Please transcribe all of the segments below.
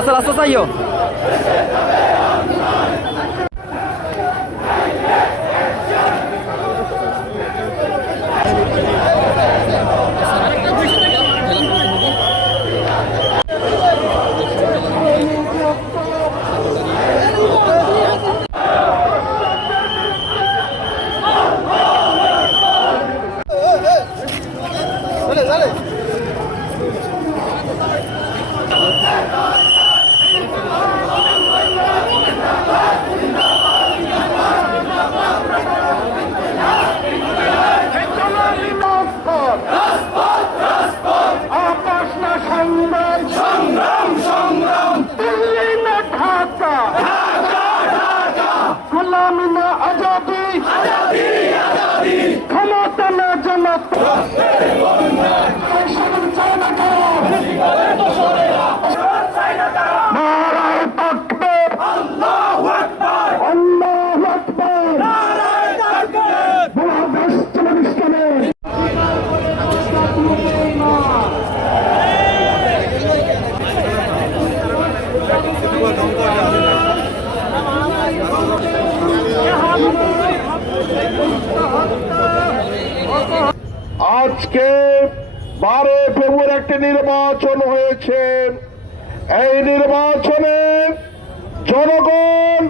asal asal sayo. আজকে 12 ফেব্রুয়ারি একটি নির্বাচন হয়েছে। এই নির্বাচনে জনগণ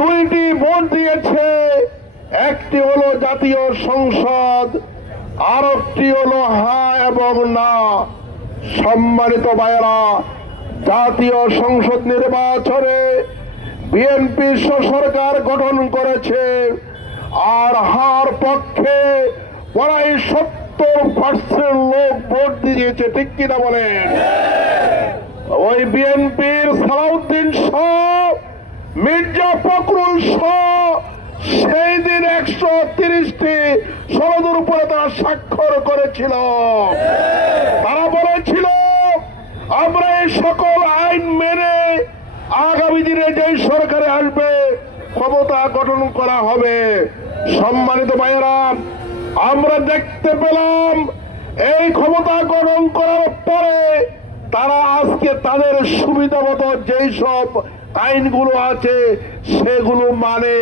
দুইটি ভোট দিয়েছে। একটি হলো জাতীয় সংসদ, আর একটি হলো হ্যাঁ এবং না। সম্মানিত ভাইয়েরা, জাতীয় সংসদ নির্বাচনে বিএনপি সরকার গঠন করেছে, আর হার পক্ষে প্রায় 70% লোক ভোট দিয়েছে। ঠিক কিনা বলেন? ওই বিএনপির সালাউদ্দিন শাহ, মির্জা ফখরুল শাহ সেই দিন 130টি সনদের উপরে তারা স্বাক্ষর করেছিল। তারা বলেছিল আমরা এই সকল আইন মেনে আগামী দিনে যেই সরকারে আসবে ক্ষমতা গঠন করা হবে। সম্মানিত ভাইয়েরা, আমরা দেখতে পেলাম এই ক্ষমতা গঠন করার পরে তারা আজকে তাদের সুবিধা মতো যেই সব আইনগুলো আছে সেগুলো মানে,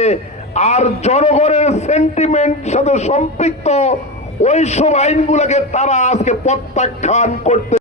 আর জনগণের সেন্টিমেন্ট সাথে সম্পৃক্ত ওই সব আইনগুলোকে তারা আজকে প্রত্যাখ্যান করতে